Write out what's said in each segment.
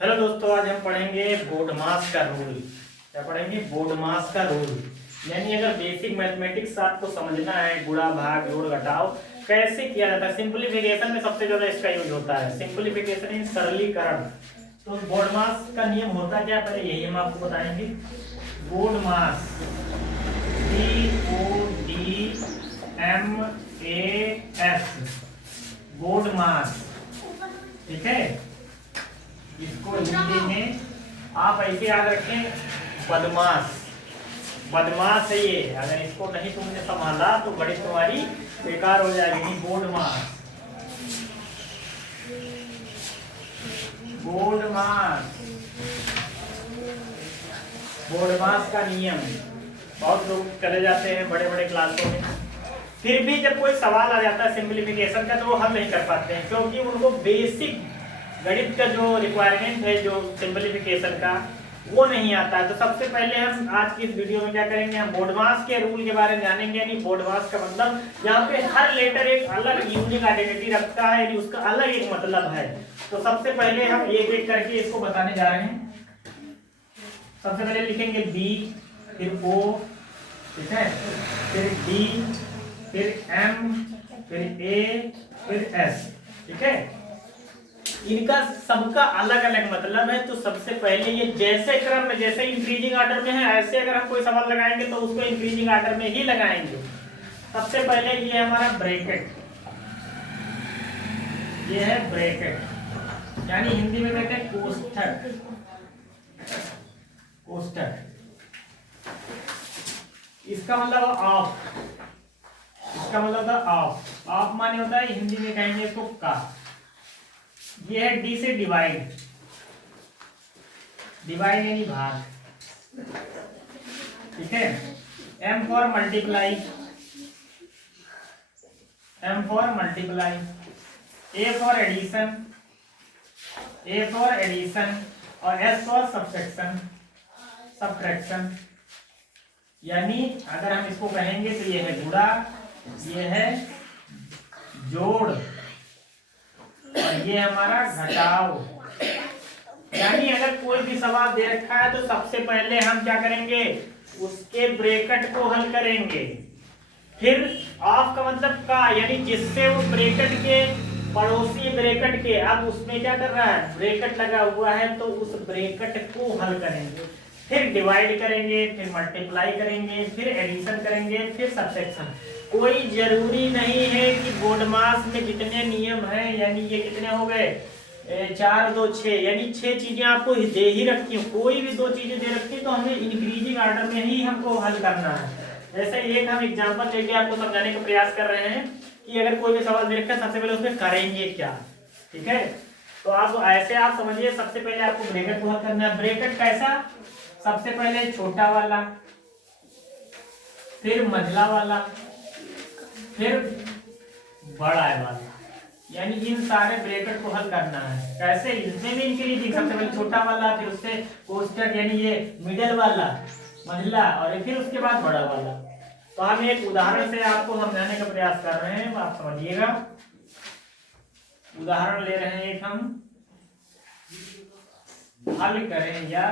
Hello दोस्तों, आज हम पढ़ेंगे बोडमास का रूल। क्या पढ़ेंगे? बोडमास का रूल। यानी अगर बेसिक मैथमेटिक्स आपको समझना है, गुणा भाग जोड़ घटाव कैसे किया जाता है, सिंपलीफिकेशन में सबसे ज्यादा इसका यूज होता है। सिंपलीफिकेशन इन सरलीकरण। तो बोडमास का नियम होता क्या, पहले यही हम आपको बताएंगे। BODMAS BODMAS, BODMAS. ठीक है, इसको हिंदी में आप ऐसे याद रखें, बदमाश। बदमाश है ये। अगर इसको नहीं तुमने संभाला तो बड़ी तुम्हारी बेकार हो जाएगी। बोडमास, बोडमास, बोडमास का नियम। बहुत लोग चले जाते हैं बड़े बड़े क्लासों में, फिर भी जब कोई सवाल आ जाता है सिंपलीफिकेशन का तो वो हल नहीं कर पाते हैं, क्योंकि उनको बेसिक गणित का जो रिक्वायरमेंट है, जो सिंपलीफिकेशन का, वो नहीं आता है। तो सबसे पहले हम आज की इस वीडियो में क्या करेंगे, हम बोडमास के रूल के बारे में जानेंगे। यानी बोडमास का मतलब, यहाँ पे हर लेटर एक अलग यूनिक आइडेंटिटी रखता है, यानी उसका अलग एक मतलब है। तो सबसे पहले हम एक एक करके इसको बताने जा रहे हैं। सबसे पहले लिखेंगे बी, फिर ओ, ठीक है, फिर डी, फिर एम, फिर ए, फिर एस। ठीक है, इनका सबका अलग अलग मतलब है। तो सबसे पहले ये जैसे क्रम में, जैसे इंक्रीजिंग ऑर्डर में है, ऐसे अगर हम कोई सवाल लगाएंगे तो उसको इंक्रीजिंग ऑर्डर में ही लगाएंगे। सबसे पहले ये हमारा ब्रैकेट, ये है ब्रैकेट, यानी हिंदी में कहते हैं कोष्ठक। कोष्ठक, इसका मतलब ऑफ, इसका मतलब था ऑफ। ऑफ माने होता है, हिंदी में कहेंगे इसको का। ये है डी से डिवाइड, डिवाइड यानी भाग। ठीक है, M for multiply, M for multiply, A for addition, A for addition, और एस फॉर सब्ट्रैक्शन, सब्ट्रैक्शन। यानी अगर हम इसको कहेंगे तो ये है गुणा, ये है जोड़, और ये हमारा घटाव। यानी अगर कोई भी सवाल दे रखा है तो सबसे पहले हम क्या करेंगे, उसके ब्रैकेट को हल करेंगे। फिर ऑफ का मतलब का, यानी जिससे वो ब्रैकेट के पड़ोसी ब्रैकेट के, अब उसमें क्या कर रहा है, ब्रैकेट लगा हुआ है, तो उस ब्रैकेट को हल करेंगे। फिर डिवाइड करेंगे, फिर मल्टीप्लाई करेंगे, फिर एडिशन करेंगे, फिर सब्ट्रैक्शन। कोई जरूरी नहीं है कि बोडमास में जितने नियम हैं, यानी ये कितने हो गए, 4 2 6, यानी 6 चीजें आपको दे ही रखी हो। कोई भी 2 चीजें दे रखी है तो हमें इंक्रीजिंग ऑर्डर में ही हमको हल करना है। जैसे एक हम एग्जांपल लेके आपको समझाने का प्रयास कर रहे हैं कि अगर कोई भी सवाल दे रखा है, सबसे पहले उसमें करेंगे क्या। ठीक है, तो आप ऐसे आप समझिए, सबसे पहले आपको ब्रैकेट को हल करना है। ब्रैकेट कैसा, सबसे पहले छोटा वाला, फिर मझला वाला, फिर बड़ा वाला, यानी इन सारे ब्रैकेट को हल करना है। कैसे, इसमें भी इंक्रीजिंग, सबसे पहले छोटा वाला, फिर उससे कोष्ठक यानी ये मिडल वाला, मझला, और फिर उसके बाद बड़ा वाला। तो हम एक उदाहरण से आपको समझाने का प्रयास कर रहे हैं, आप समझिएगा। उदाहरण ले रहे हैं एक हम, हल करें या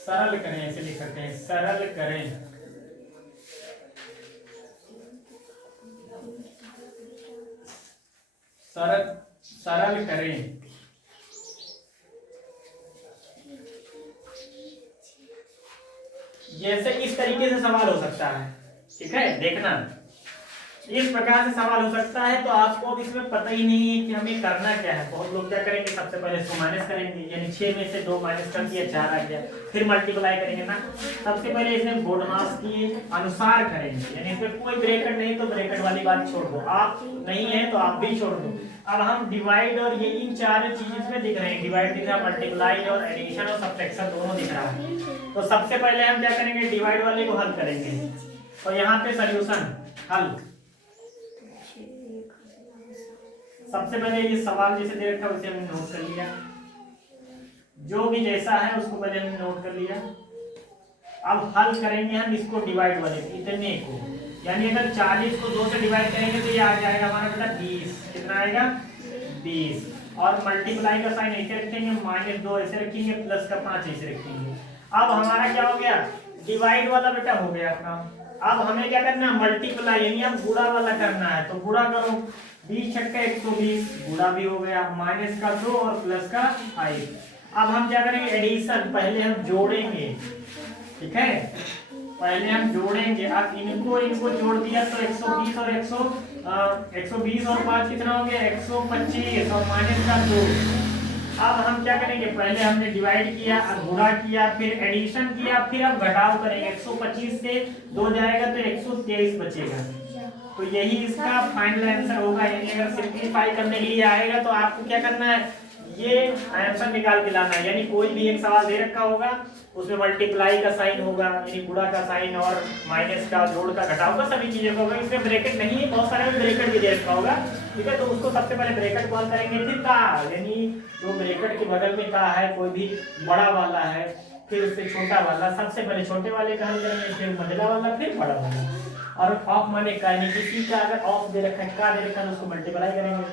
सरल करें, ऐसे लिख सकते हैं, सरल करें। सरल, सरल करें। जैसे इस तरीके से सवाल हो सकता है। ठीक है, देखना, इस प्रकार से सवाल हो सकता है। तो आपको अब इसमें पता ही नहीं है कि हमें करना क्या है। बहुत लोग क्या करेंगे, सबसे पहले इसको माइनस करेंगे, यानी 6 में से 2 माइनस कर दिया, 4 आ गया, फिर मल्टीप्लाई करेंगे ना। सबसे पहले इसमें बोडमास के अनुसार करेंगे, यानी इसमें कोई ब्रैकेट नहीं तो ब्रैकेट वाली बात छोड़ दो, आप नहीं है तो आप भी छोड़ दो। अब हम डिवाइड, और ये इन चारों चीज इसमें दिख रहे हैं, डिवाइड दिख रहा है, मल्टीप्लाई और एडिशन और सब्ट्रैक्शन दोनों दिख रहा है। तो सबसे पहले हम क्या करेंगे, डिवाइड वाले को हल करेंगे, और यहाँ पे सॉल्यूशन हल। सबसे पहले ये सवाल जैसे दे रखा है उसे हमने नोट कर लिया, जो भी जैसा है उसको पहले हमने नोट कर लिया। अब हल करेंगे हम इसको डिवाइड वाले इतने को, यानी अगर 40 को 2 से डिवाइड करेंगे तो ये आ जाएगा हमारा बेटा 20। कितना आएगा, 20। और मल्टीप्लाई का साइन ऐसे रखेंगे, -2 ऐसे रखेंगे, प्लस का 5 ऐसे रखेंगे। अब हमारा क्या हो गया, डिवाइड वाला बेटा हो गया काम। अब हमें क्या करना है, मल्टीप्लाई यानी अब गुणा वाला करना है। तो गुणा करो, 20 छक्का 120, गुणा भी हो गया, माइनस का 2 और प्लस का 5। अब हम क्या करेंगे, एडिशन, पहले हम जोड़ेंगे, ठीक है, पहले हम जोड़ेंगे। अब इनको जोड़ दिया तो 120 और 120 और 5 कितना हो गया, 125 और माइनस का 2। अब हम क्या करेंगे, पहले हमने डिवाइड किया, अब गुणा किया, फिर एडिशन किया, फिर अब घटाव करेंगे। 125 से 2 जाएगा तो 123 बचेगा। तो यही इसका फाइनल आंसर होगा। यानी अगर सिंपलीफाई करने के लिए आएगा तो आपको क्या करना है, ये आंसर निकाल के लाना है। यानी कोई भी एक सवाल दे रखा होगा, उसमें मल्टीप्लाई का साइन होगा, यानी गुणा का साइन और माइनस का, जोड़ का, घटाव का, सभी चीजों का होगा। इसमें ब्रैकेट नहीं है, बहुत सारे में ब्रैकेट भी दे रखा होगा, ठीक है। तो उसको सबसे पहले ब्रैकेट कॉल करेंगे, फिर का, यानी जो ब्रैकेट के बगल में का है, कोई भी बड़ा वाला है, फिर उससे छोटा वाला, सबसे पहले छोटे वाले का हल करेंगे, फिर मझला वाला, फिर बड़ा वाला। और ऑफ माने का, यानी किसी का अगर ऑफ दे रखा है, का दे रखा है, तो उसको मल्टीप्लाई करेंगे।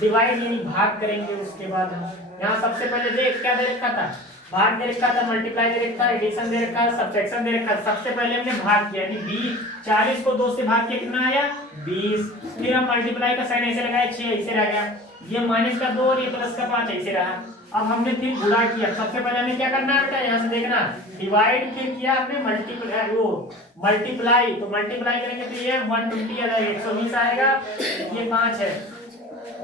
डिवाइड यानी भाग करेंगे। उसके बाद यहाँ सबसे पहले देख क्या दे रखा था, भाग दे रखा था, मल्टीप्लाई दे रखा है, एडिशन दे रखा है, सब्ट्रैक्शन दे रखा है। सबसे पहले हमने भाग किया, यानी 20, 40 को 2 से भाग किया, कितना आया 20। फिर हम मल्टीप्लाई का साइन ऐसे लगाए, 6 ऐसे रह गया, ये माइनस का 2 और ये प्लस का 5 ऐसे रहा। अब हमने फिर गुणा किया। सबसे पहले हमें क्या करना है बेटा, यहाँ से देखना, डिवाइड फिर किया हमने मल्टीप्लाई, तो मल्टीप्लाई करेंगे तो ये 120 आ जाएगा, 120 आएगा, ये 5 है।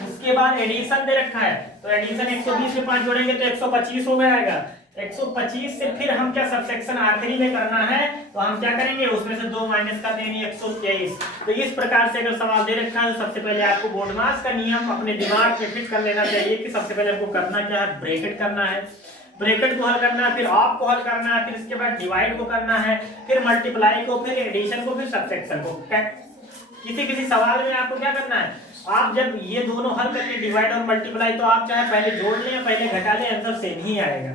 उसके बाद एडिशन दे रखा है, तो एडिशन 120 में 5 जोड़ेंगे तो 125 हो जाएगा। 125 से फिर हम क्या सबसेक्शन आखिरी में करना है, तो हम क्या करेंगे, उसमें से 2 माइनस का देंगे, 123। तो इस प्रकार से अगर सवाल दे रखा है तो सबसे पहले आपको बोर्ड मास का नियम अपने दिमाग में फिट कर लेना चाहिए कि सबसे पहले आपको करना क्या है, ब्रैकेट करना है, ब्रैकेट को हल करना है, फिर ऑफ को हल करना है, फिर इसके बाद डिवाइड को करना है, फिर मल्टीप्लाई को, फिर एडिशन को, फिर सबसेक्शन को। किसी सवाल में आपको क्या करना है, आप जब ये दोनों हल करके डिवाइड और मल्टीप्लाई, तो आप चाहे पहले जोड़ लें या पहले घटा लें, आंसर सेम ही आएगा।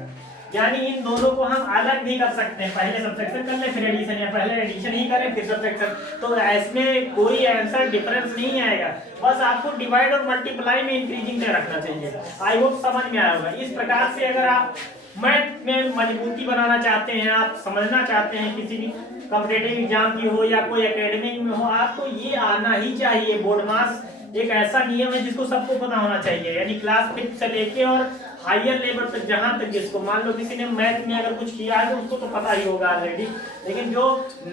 यानी इन दोनों को हम अलग भी कर सकते हैं, पहले सबट्रैक्शन कर लें फिर एडिशन, या पहले एडिशन ही करें फिर सबट्रैक्शन, तो इसमें कोई आंसर डिफरेंस नहीं आएगा। बस आपको डिवाइड और मल्टीप्लाई में इंक्रीजिंग से रखना चाहिए। आई होप समझ में आया होगा। इस प्रकार से अगर आप मैथ में मजबूती बनाना चाहते हैं, आप समझना चाहते हैं, किसी भी कॉम्पिटिटिव एग्जाम की हो या कोई एकेडमिक में हो, आपको ये आना ही चाहिए। बोर्ड मास एक ऐसा नियम है जिसको सबको पता होना चाहिए, यानी क्लास 5 से लेके और हायर लेवल तक, जहां तक जिसको, मान लो किसी ने मैथ में अगर कुछ किया है तो उसको तो पता ही होगा ऑलरेडी, लेकिन जो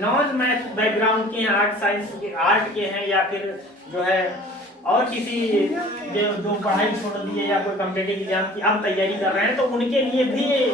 नॉन मैथ बैकग्राउंड के हैं, आर्ट साइंस के, आर्ट के हैं, या फिर जो है और किसी जो पढ़ाई छोड़ दी है या कोई कॉम्पिटिटिव एग्जाम की अब तैयारी कर रहे हैं, तो उनके लिए भी